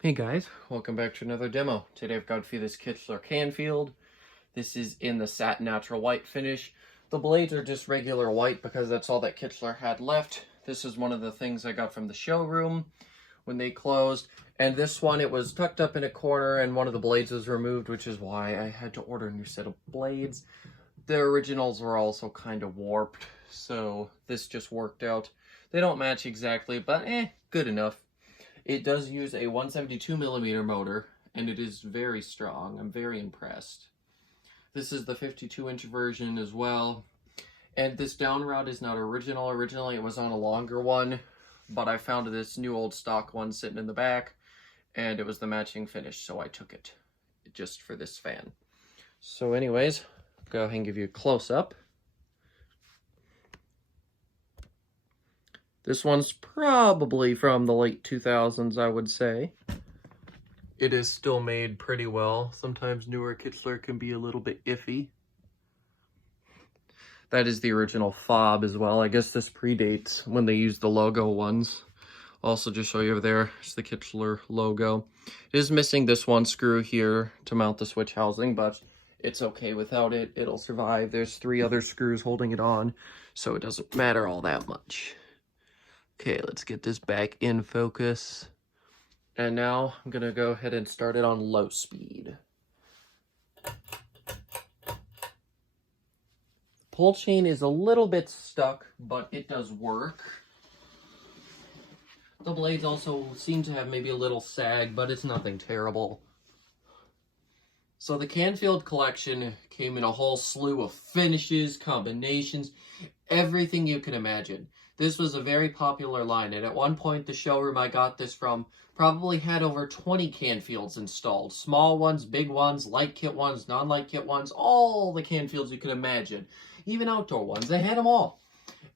Hey guys, welcome back to another demo. Today I've got for you this Kichler Canfield. This is in the satin natural white finish. The blades are just regular white because that's all that Kichler had left. This is one of the things I got from the showroom when they closed. And this one, it was tucked up in a corner and one of the blades was removed, which is why I had to order a new set of blades. The originals were also kind of warped, so this just worked out. They don't match exactly, but good enough. It does use a 172mm motor, and it is very strong. I'm very impressed. This is the 52-inch version as well. And this down rod is not original. Originally, it was on a longer one, but I found this new old stock one sitting in the back, and it was the matching finish, so I took it just for this fan. So anyways, go ahead and give you a close-up. This one's probably from the late 2000s, I would say. It is still made pretty well. Sometimes newer Kichler can be a little bit iffy. That is the original fob as well. I guess this predates when they used the logo ones. Also, just show you over there, it's the Kichler logo. It is missing this one screw here to mount the switch housing, but it's okay without it. It'll survive. There's 3 other screws holding it on, so it doesn't matter all that much. Okay, let's get this back in focus. And now I'm gonna go ahead and start it on low speed. Pull chain is a little bit stuck, but it does work. The blades also seem to have maybe a little sag, but it's nothing terrible. So the Canfield collection came in a whole slew of finishes, combinations, everything you can imagine. This was a very popular line, and at one point the showroom I got this from probably had over 20 Canfields installed. Small ones, big ones, light kit ones, non-light kit ones, all the Canfields you can imagine. Even outdoor ones, they had them all.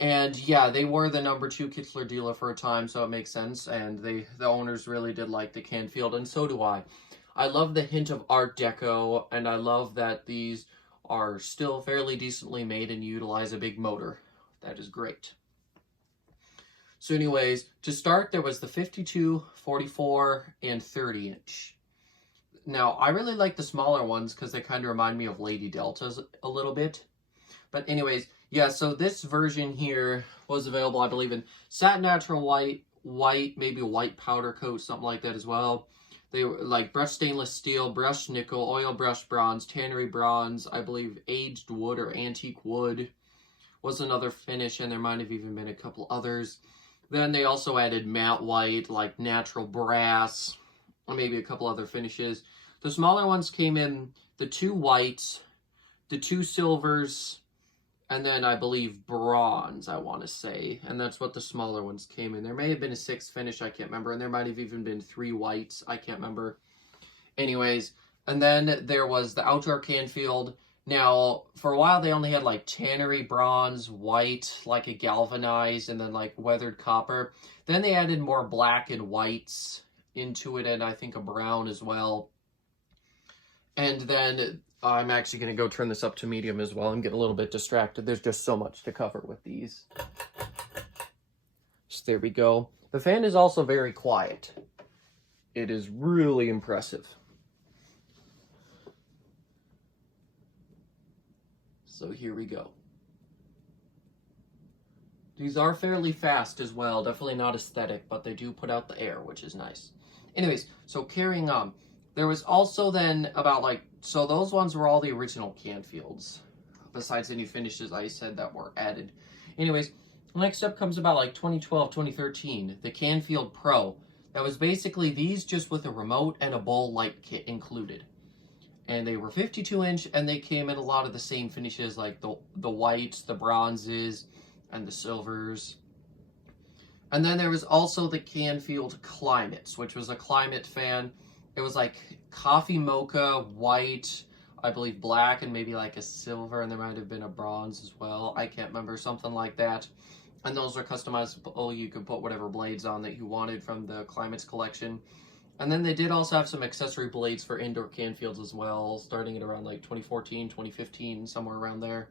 And yeah, they were the #2 Kichler dealer for a time, so it makes sense, and the owners really did like the Canfield, and so do I. I love the hint of Art Deco, and I love that these are still fairly decently made and utilize a big motor. That is great. So anyways, to start, there was the 52, 44, and 30-inch. Now, I really like the smaller ones because they kind of remind me of Lady Deltas a little bit. But anyways, yeah, so this version here was available, I believe, in satin natural white, maybe white powder coat, something like that as well. They were like brushed stainless steel, brushed nickel, oil brushed bronze, tannery bronze, I believe aged wood or antique wood was another finish, and there might have even been a couple others. Then they also added matte white, like natural brass, or maybe a couple other finishes. The smaller ones came in the 2 whites, the 2 silvers, and then I believe bronze, I want to say. And that's what the smaller ones came in. There may have been a 6th finish, I can't remember. And there might have even been 3 whites, I can't remember. Anyways, and then there was the outdoor Canfield. Now, for a while, they only had like tannery bronze, white, like a galvanized, and then like weathered copper. Then they added more black and whites into it, and I think a brown as well. And then I'm actually going to go turn this up to medium as well. I'm getting a little bit distracted. There's just so much to cover with these. So there we go. The fan is also very quiet. It is really impressive. So here we go. These are fairly fast as well. Definitely not aesthetic, but they do put out the air, which is nice. Anyways, so carrying on. There was also then about so those ones were all the original Canfields. Besides any finishes I said that were added. Anyways, next up comes about 2012, 2013. The Canfield Pro. That was basically these just with a remote and a bowl light kit included. And they were 52-inch, and they came in a lot of the same finishes, like the whites, the bronzes, and the silvers. And then there was also the Canfield Climates, which was a climate fan. It was like coffee mocha, white, I believe black, and maybe like a silver, and there might have been a bronze as well. I can't remember, something like that. And those are customizable. You could put whatever blades on that you wanted from the Climates collection. And then they did also have some accessory blades for indoor Canfields as well, starting at around like 2014, 2015, somewhere around there.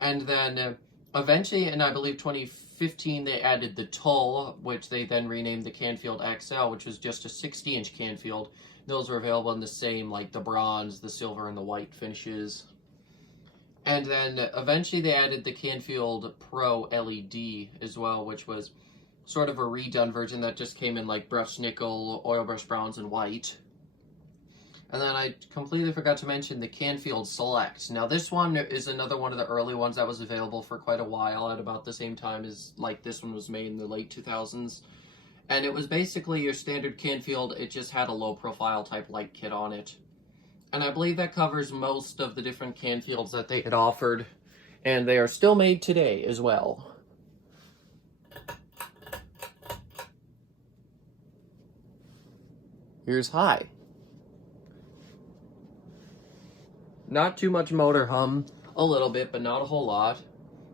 And then eventually, in I believe 2015, 15, they added the Tull, which they then renamed the Canfield XL, which was just a 60-inch Canfield. Those were available in the same, like the bronze, the silver, and the white finishes. And then eventually they added the Canfield Pro LED as well, which was sort of a redone version that just came in like brushed nickel, oil brush browns, and white. And then I completely forgot to mention the Canfield Select. Now this one is another one of the early ones that was available for quite a while at about the same time as like this one was made in the late 2000s. And it was basically your standard Canfield, it just had a low profile type light kit on it. And I believe that covers most of the different Canfields that they had offered. And they are still made today as well. Here's high. Not too much motor hum, a little bit, but not a whole lot.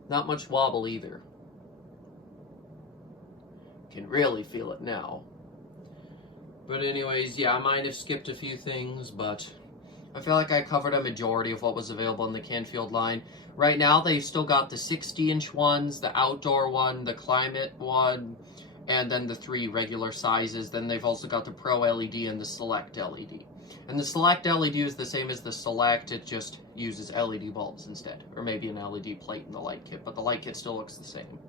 Not much wobble either. Can really feel it now. But anyways, yeah, I might have skipped a few things, but I feel like I covered a majority of what was available in the Canfield line. Right now, they've still got the 60-inch ones, the outdoor one, the climate one, and then the 3 regular sizes. Then they've also got the Pro LED and the Select LED. And the Select LED is the same as the Select, it just uses LED bulbs instead. Or maybe an LED plate in the light kit, but the light kit still looks the same.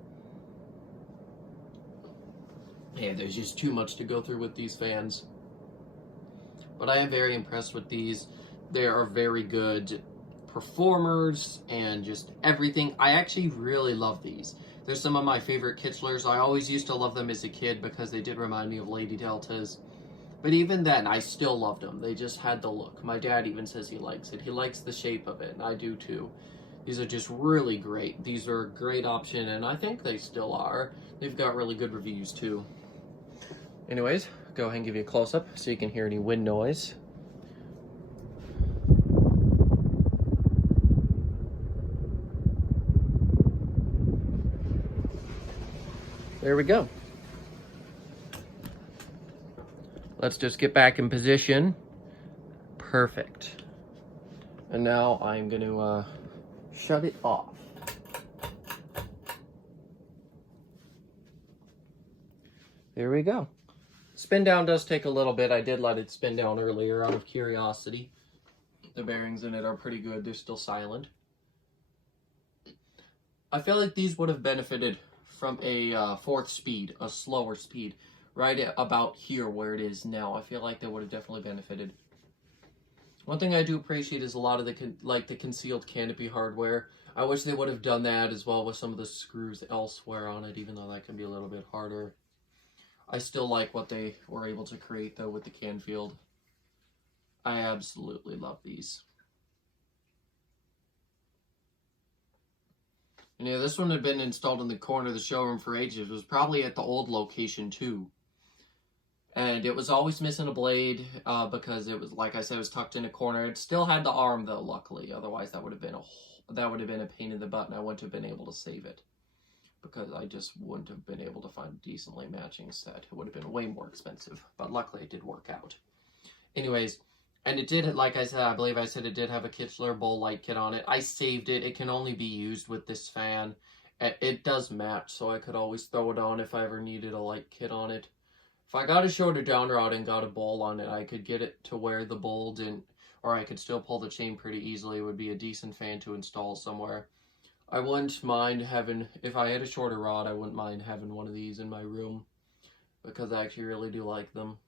Yeah, there's just too much to go through with these fans. But I am very impressed with these. They are very good performers and just everything. I actually really love these. They're some of my favorite Kichlers. I always used to love them as a kid because they did remind me of Lady Deltas. But even then, I still loved them. They just had the look. My dad even says he likes it. He likes the shape of it, and I do too. These are just really great. These are a great option, and I think they still are. They've got really good reviews too. Anyways, go ahead and give you a close-up so you can hear any wind noise. There we go. Let's just get back in position. Perfect. And now I'm going to shut it off. There we go. Spin down does take a little bit. I did let it spin down earlier out of curiosity. The bearings in it are pretty good. They're still silent. I feel like these would have benefited from a 4th speed, a slower speed, right about here where it is now. I feel like they would have definitely benefited. One thing I do appreciate is a lot of the concealed canopy hardware. I wish they would have done that as well with some of the screws elsewhere on it, even though that can be a little bit harder. I still like what they were able to create, though, with the Canfield. I absolutely love these. And yeah, this one had been installed in the corner of the showroom for ages. It was probably at the old location, too. And it was always missing a blade because it was, like I said, it was tucked in a corner. It still had the arm, though, luckily. Otherwise, that would have been a pain in the butt, and I wouldn't have been able to save it. Because I just wouldn't have been able to find a decently matching set. It would have been way more expensive, but luckily it did work out. Anyways, and it did, like I said, I believe I said it did have a Kichler bowl light kit on it. I saved it. It can only be used with this fan. It does match, so I could always throw it on if I ever needed a light kit on it. If I got a shorter down rod and got a bowl on it, I could get it to where the bowl didn't, or I could still pull the chain pretty easily. It would be a decent fan to install somewhere. I wouldn't mind having, if I had a shorter rod, I wouldn't mind having one of these in my room because I actually really do like them.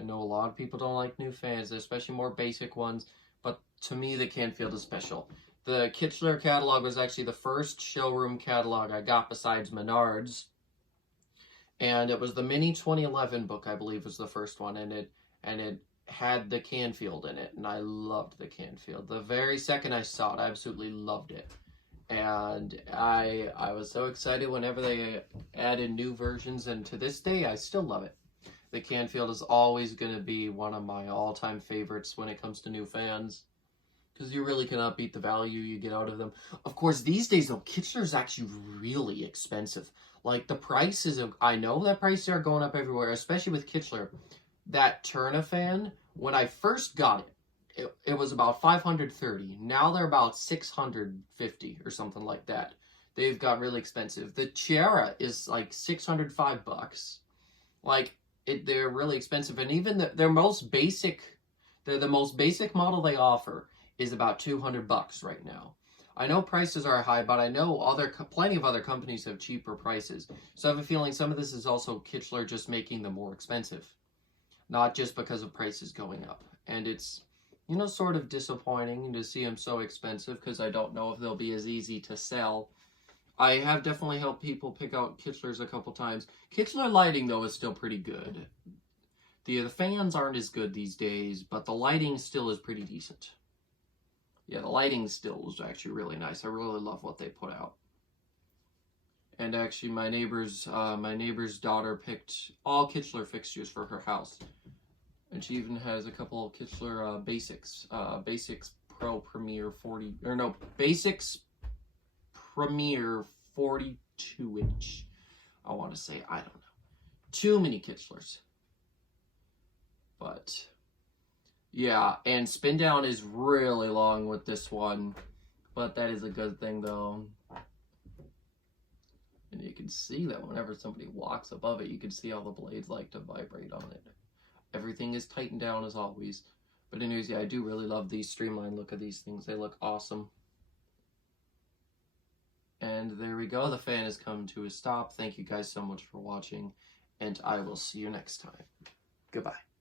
I know a lot of people don't like new fans, especially more basic ones, but to me the Canfield is special. The Kichler catalog was actually the first showroom catalog I got besides Menards, and it was the Mini 2011 book, I believe, was the first one, and it had the Canfield in it, and I loved the Canfield. The very second I saw it, I absolutely loved it. And I was so excited whenever they added new versions, and to this day, I still love it. The Canfield is always going to be one of my all-time favorites when it comes to new fans, because you really cannot beat the value you get out of them. Of course, these days, though, Kichler is actually really expensive. Like, the prices, I know that prices are going up everywhere, especially with Kichler. That Turna fan, when I first got it, it was about 530. Now they're about 650 or something like that. They've got really expensive. The Tiara is like 605 bucks. Like, they're really expensive. And even the most basic model they offer is about 200 bucks right now. I know prices are high, but I know plenty of other companies have cheaper prices. So I have a feeling some of this is also Kichler just making them more expensive. Not just because of prices going up. And it's, you know, sort of disappointing to see them so expensive, because I don't know if they'll be as easy to sell. I have definitely helped people pick out Kichlers a couple times. Kichler lighting, though, is still pretty good. The fans aren't as good these days, but the lighting still is pretty decent. Yeah, the lighting still is actually really nice. I really love what they put out. And actually, my neighbor's daughter picked all Kichler fixtures for her house. And she even has a couple of Kichler Basics. Basics Pro Premier 40... Or no, Basics Premier 42-inch. I want to say, I don't know. Too many Kichlers. But, yeah. And spin down is really long with this one. But that is a good thing, though. And you can see that whenever somebody walks above it, you can see how the blades like to vibrate on it. Everything is tightened down as always. But anyways, yeah, I do really love these streamlined look of these things. They look awesome. And there we go. The fan has come to a stop. Thank you guys so much for watching. And I will see you next time. Goodbye.